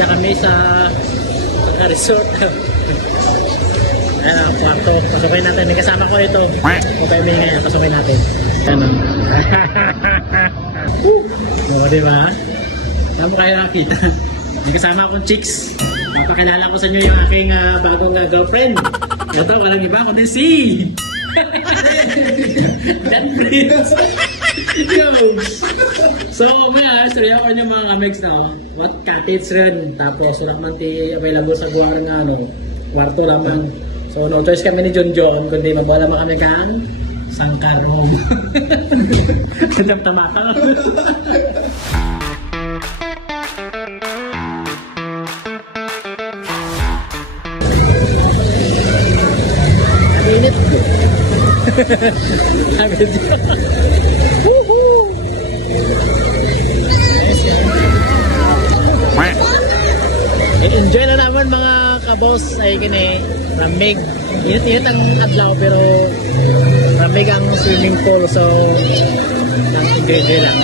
Nandiyan kami sa resort. Ayan ang kwarto. Pasukin natin. May kasama ko ito. Okay, may ngayon. Pasukin natin. Ano? Oo, diba? Saan mo kayo nakakita? May kasama akong chicks. Papakilala ko sa inyo yung aking bagong girlfriend. Ito, walang iba kundi si Dan Prince. So, mamaya, serya ko niyo mga kamigs na what cottage rin. Tapos, wala man ti available sa guwar nga, kwarto lamang. So, no choice kami ni John John, kundi mabala mo kami kang sangkar home. Tama ka. Init. Enjoy na naman mga kabos ay kini ramig. Init ang adlaw pero ramig ang swimming pool so nang enjoy lang.